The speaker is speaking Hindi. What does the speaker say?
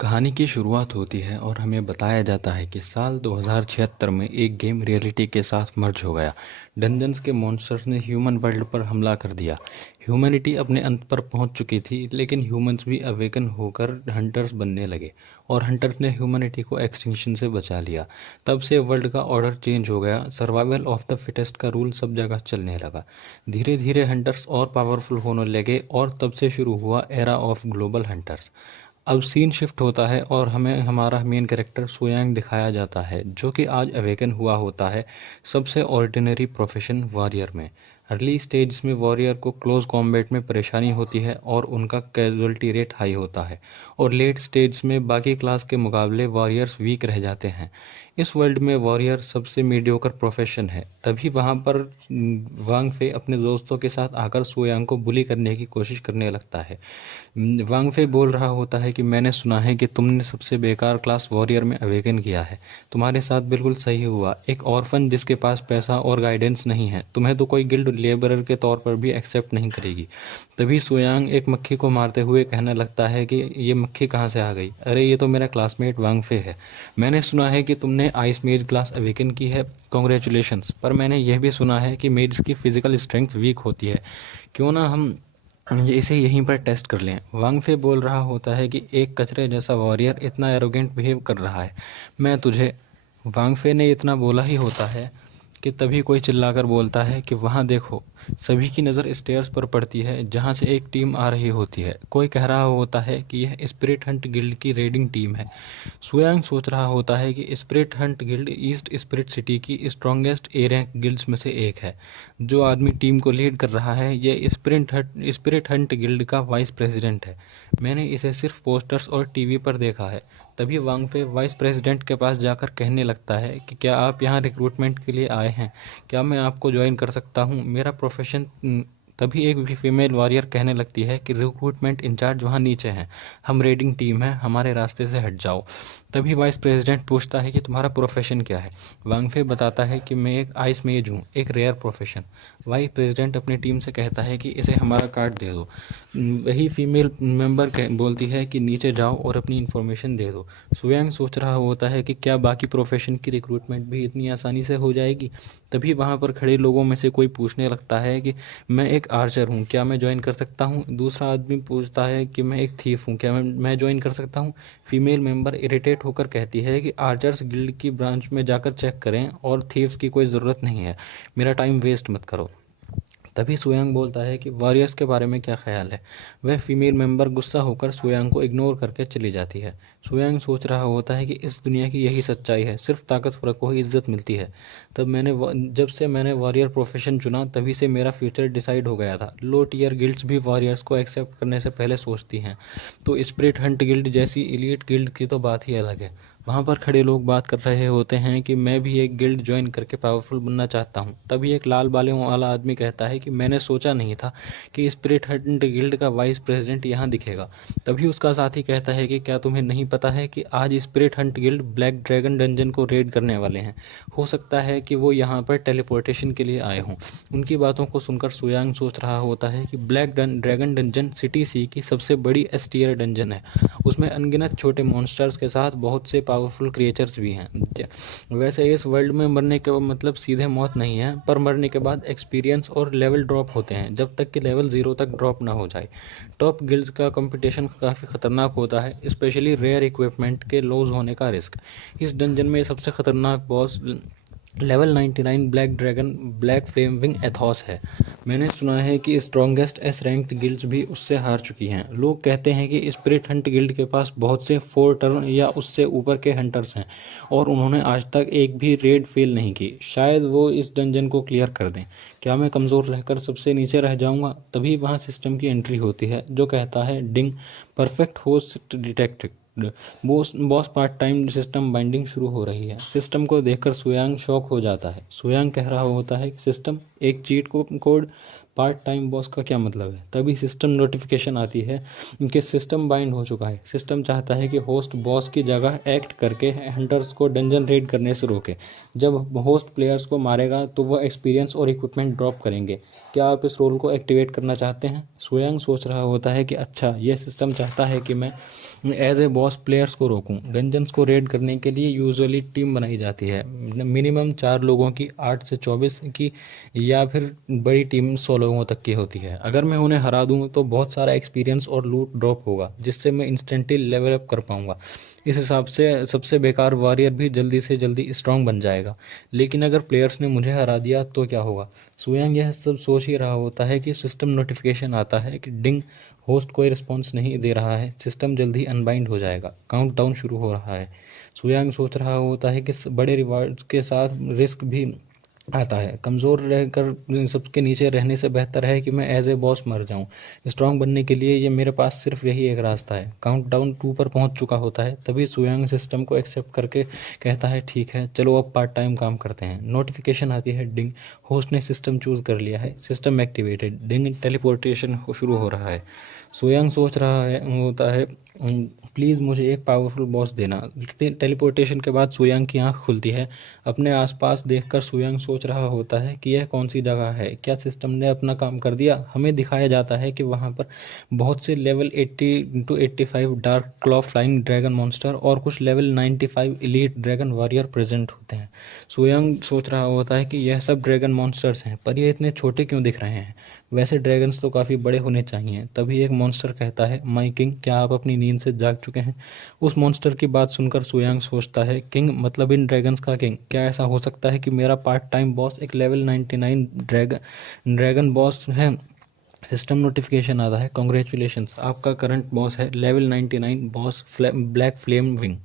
कहानी की शुरुआत होती है और हमें बताया जाता है कि साल 2076 में एक गेम रियलिटी के साथ मर्ज हो गया। डंजन्स के मॉन्स्टर्स ने ह्यूमन वर्ल्ड पर हमला कर दिया। ह्यूमैनिटी अपने अंत पर पहुंच चुकी थी, लेकिन ह्यूमंस भी अवेकन होकर हंटर्स बनने लगे और हंटर्स ने ह्यूमैनिटी को एक्सटिंक्शन से बचा लिया। तब से वर्ल्ड का ऑर्डर चेंज हो गया। सर्वाइवल ऑफ द फिटेस्ट का रूल सब जगह चलने लगा। धीरे धीरे हंटर्स और पावरफुल होने लगे और तब से शुरू हुआ एरा ऑफ ग्लोबल हंटर्स। अब सीन शिफ्ट होता है और हमें हमारा मेन कैरेक्टर सोयांग दिखाया जाता है, जो कि आज अवेकन हुआ होता है सबसे ऑर्डिनरी प्रोफेशन वॉरियर में। अर्ली स्टेज में वॉरियर को क्लोज कॉम्बैट में परेशानी होती है और उनका कैजुअलिटी रेट हाई होता है, और लेट स्टेज में बाकी क्लास के मुकाबले वॉरियर्स वीक रह जाते हैं। इस वर्ल्ड में वॉरियर सबसे मीडियोकर प्रोफेशन है। तभी वहाँ पर वांग फे अपने दोस्तों के साथ आकर सोयांग को बुली करने की कोशिश करने लगता है। वांग फे बोल रहा होता है कि मैंने सुना है कि तुमने सबसे बेकार क्लास वॉरियर में अवेकन किया है। तुम्हारे साथ बिल्कुल सही हुआ। एक ऑर्फन जिसके पास पैसा और गाइडेंस नहीं है, तुम्हें तो कोई गिल्ड लेबरर के तौर पर भी एक्सेप्ट नहीं करेगी। तभी सोयांग एक मक्खी को मारते हुए कहने लगता है कि ये मक्खी कहाँ से आ गई? अरे ये तो मेरा क्लासमेट वांग फे है। मैंने सुना है कि तुमने आइस मेज क्लास अवेकन की है। कॉन्ग्रेचुलेशंस। पर मैंने यह भी सुना है कि मेज की फिजिकल स्ट्रेंथ वीक होती है। क्यों ना हम इसे यहीं पर टेस्ट कर लें। वांग फे बोल रहा होता है कि एक कचरे जैसा वॉरियर इतना एरोगेंट बिहेव कर रहा है। मैं तुझे वांग फे ने इतना बोला ही होता है कि तभी कोई चिल्लाकर बोलता है कि वहाँ देखो। सभी की नज़र स्टेयर्स पर पड़ती है जहाँ से एक टीम आ रही होती है। कोई कह रहा होता है कि यह स्पिरिट हंट गिल्ड की रेडिंग टीम है। सुयांग सोच रहा होता है कि spirit Hunt guild east spirit city की स्ट्रॉन्गेस्ट ए रैंक गिल्ड्स में से एक है। जो आदमी टीम को लीड कर रहा है, ये स्पिरिट हंट गिल्ड का वाइस प्रेसिडेंट है। मैंने इसे सिर्फ पोस्टर्स और टीवी पर देखा है। तभी वांग फे वाइस प्रेसिडेंट के पास जाकर कहने लगता है कि क्या आप यहाँ रिक्रूटमेंट के लिए आए हैं? क्या मैं आपको ज्वाइन कर सकता हूँ? मेरा प्रोफेशन। तभी एक फीमेल वॉरियर कहने लगती है कि रिक्रूटमेंट इंचार्ज वहाँ नीचे हैं। हम रेडिंग टीम है, हमारे रास्ते से हट जाओ। तभी वाइस प्रेसिडेंट पूछता है कि तुम्हारा प्रोफेशन क्या है? वांग फे बताता है कि मैं एक आइस मेज हूँ, एक रेयर प्रोफेशन। वाइस प्रेसिडेंट अपनी टीम से कहता है कि इसे हमारा कार्ड दे दो। वही फीमेल मेंबर बोलती है कि नीचे जाओ और अपनी इन्फॉर्मेशन दे दो। सुयांग सोच रहा होता है कि क्या बाकी प्रोफेशन की रिक्रूटमेंट भी इतनी आसानी से हो जाएगी? तभी वहाँ पर खड़े लोगों में से कोई पूछने लगता है कि मैं एक आर्चर हूँ, क्या मैं ज्वाइन कर सकता हूँ? दूसरा आदमी पूछता है कि मैं एक थीफ हूँ, क्या मैं ज्वाइन कर सकता हूँ? फीमेल मेंबर इरिटेट होकर कहती है कि आर्चर्स गिल्ड की ब्रांच में जाकर चेक करें और थीव्स की कोई ज़रूरत नहीं है। मेरा टाइम वेस्ट मत करो। तभी सोयांग बोलता है कि वॉरियर्स के बारे में क्या ख्याल है। वह फीमेल मेंबर गुस्सा होकर सोयांग को इग्नोर करके चली जाती है। सोयांग सोच रहा होता है कि इस दुनिया की यही सच्चाई है, सिर्फ ताकतवर को ही इज्जत मिलती है। जब से मैंने वॉरियर प्रोफेशन चुना, तभी से मेरा फ्यूचर डिसाइड हो गया था। लो टीयर गिल्ड्स भी वॉरियर्स को एक्सेप्ट करने से पहले सोचती हैं, तो स्पिरिट हंट गिल्ड जैसी इलीट गिल्ड की तो बात ही अलग है। वहाँ पर खड़े लोग बात कर रहे होते हैं कि मैं भी एक गिल्ड ज्वाइन करके पावरफुल बनना चाहता हूँ। तभी एक लाल बालों वाला आदमी कहता है कि मैंने सोचा नहीं था कि स्पिरिट हंट गिल्ड का वाइस प्रेसिडेंट यहाँ दिखेगा। तभी उसका साथी कहता है कि क्या तुम्हें नहीं पता है कि आज spirit Hunt guild black dragon dungeon को रेड करने वाले हैं? हो सकता है कि वो यहाँ पर टेलीपोर्टेशन के लिए आए हों। उनकी बातों को सुनकर सुयांग सोच रहा होता है कि ब्लैक ड्रैगन डंजन सिटी सी की सबसे बड़ी एस टीयर डंजन है। उसमें अनगिनत छोटे मॉन्स्टर्स के साथ बहुत से पावरफुल क्रिएचर्स भी हैं। वैसे इस वर्ल्ड में मरने के मतलब सीधे मौत नहीं है, पर मरने के बाद एक्सपीरियंस और लेवल ड्रॉप होते हैं, जब तक कि लेवल 0 तक ड्रॉप ना हो जाए। टॉप गिल्ड्स का कंपटीशन काफ़ी खतरनाक होता है, स्पेशली रेयर इक्विपमेंट के लॉस होने का रिस्क। इस डंजन में सबसे खतरनाक boss level 99 black dragon black flame wing Ethos है। मैंने सुना है कि स्ट्रॉन्गेस्ट एस रैंक्ड गिल्ड्स भी उससे हार चुकी हैं। लोग कहते हैं कि स्पिरिट हंट गिल्ड के पास बहुत से 4 टर्न या उससे ऊपर के हंटर्स हैं और उन्होंने आज तक एक भी रेड फेल नहीं की। शायद वो इस डंजन को क्लियर कर दें। क्या मैं कमज़ोर रहकर सबसे नीचे रह जाऊंगा? तभी वहाँ सिस्टम की एंट्री होती है, जो कहता है ding, perfect host detected. Boss part time system binding शुरू हो रही है। सिस्टम को देखकर सुयांग शॉक हो जाता है। सुयांग कह रहा होता है कि सिस्टम एक cheat code, part time boss का क्या मतलब है? तभी सिस्टम नोटिफिकेशन आती है कि सिस्टम बाइंड हो चुका है। सिस्टम चाहता है कि होस्ट बॉस की जगह एक्ट करके हंटर्स को डंजन रेड करने से रोके। जब होस्ट प्लेयर्स को मारेगा तो वह एक्सपीरियंस और इक्विपमेंट ड्रॉप करेंगे। क्या आप इस रोल को एक्टिवेट करना चाहते हैं? सोयांग सोच रहा होता है कि अच्छा, यह सिस्टम चाहता है कि मैं एज ए बॉस प्लेयर्स को रोकूं। डंजन्स को रेड करने के लिए यूजुअली टीम बनाई जाती है, मिनिमम 4 लोगों की, 8 से 24 की, या फिर बड़ी टीम 100 लोगों तक की होती है। अगर मैं उन्हें हरा दूं तो बहुत सारा एक्सपीरियंस और लूट ड्रॉप होगा, जिससे मैं इंस्टेंटली लेवल अप कर पाऊंगा। इस हिसाब से सबसे बेकार वॉरियर भी जल्दी से जल्दी स्ट्रांग बन जाएगा। लेकिन अगर प्लेयर्स ने मुझे हरा दिया तो क्या होगा? सुयांग यह सब सोच ही रहा होता है कि सिस्टम नोटिफिकेशन आता है कि डिंग, होस्ट कोई रिस्पॉन्स नहीं दे रहा है, सिस्टम जल्दी अनबाइंड हो जाएगा, काउंटडाउन शुरू हो रहा है। सुयांग सोच रहा होता है कि बड़े रिवार्ड्स के साथ रिस्क भी आता है। कमज़ोर रहकर सबके नीचे रहने से बेहतर है कि मैं एज ए बॉस मर जाऊं। स्ट्रांग बनने के लिए ये मेरे पास सिर्फ यही एक रास्ता है। काउंटडाउन 2 पर पहुंच चुका होता है, तभी सुयांग सिस्टम को एक्सेप्ट करके कहता है, ठीक है चलो अब पार्ट टाइम काम करते हैं। नोटिफिकेशन आती है, डिंग, होस्ट ने सिस्टम चूज़ कर लिया है, सिस्टम एक्टिवेटेड, डिंग, टेलीपोर्टेशन शुरू हो रहा है। सुयांग सोच रहा है होता है, प्लीज़ मुझे एक पावरफुल बॉस देना। टेलीपोर्टेशन के बाद सुयांग की आंख खुलती है। अपने आसपास देखकर सुयांग सोच रहा होता है कि यह कौन सी जगह है, क्या सिस्टम ने अपना काम कर दिया? हमें दिखाया जाता है कि वहाँ पर बहुत से level 80 to 85 dark claw flying dragon monster और कुछ level 95 elite dragon warrior present होते हैं। सुयांग सोच रहा होता है कि यह सब ड्रैगन मॉन्स्टर्स हैं, पर ये इतने छोटे क्यों दिख रहे हैं? वैसे ड्रैगन्स तो काफ़ी बड़े होने चाहिए। तभी एक मॉन्स्टर कहता है, माई किंग, क्या आप अपनी नींद से जाग चुके हैं? उस मॉन्स्टर की बात सुनकर सुयांग सोचता है, किंग मतलब इन ड्रैगन्स का किंग? क्या ऐसा हो सकता है कि मेरा पार्ट टाइम बॉस एक लेवल 99 ड्रैगन बॉस है? सिस्टम नोटिफिकेशन आता है, कॉन्ग्रेचुलेशंस, आपका करंट बॉस है level 99 boss black flame wing.